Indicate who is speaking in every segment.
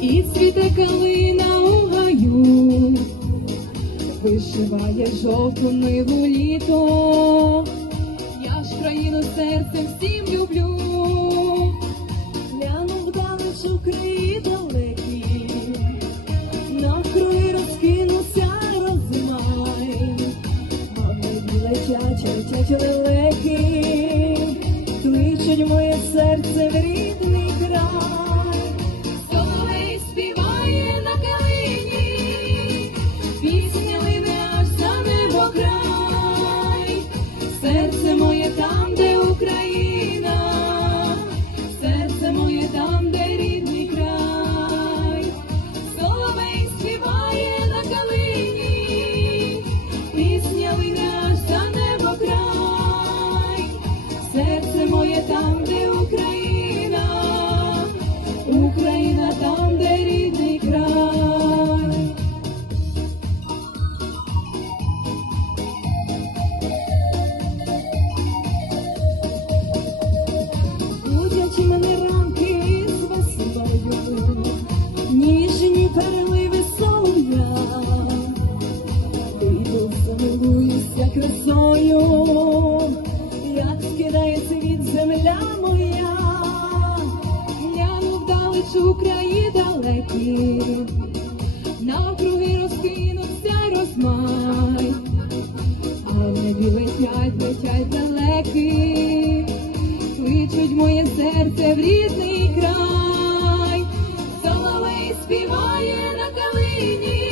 Speaker 1: і цвіте калина у гаю, вишиває жовту ниву літо, я ж країну серцем всім люблю, глянув далеч краї далекі, навкруги розкинувся розмай, мами білечача, чача лелеки, кличуть моє серце в рідне. Серце моє там, де Україна, Україна там, де рідний край. Будять мене ранки з весною, ніжні переливи солов'я, Іду замилуюся красою, земля моя, гляну вдалеч у краї далекі, навкруги розкинувся розмай, а в небі летять, летять далекі, кличуть моє серце в рідний край, соловей співає на калині.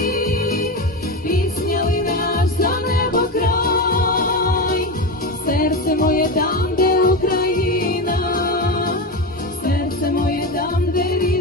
Speaker 1: someday.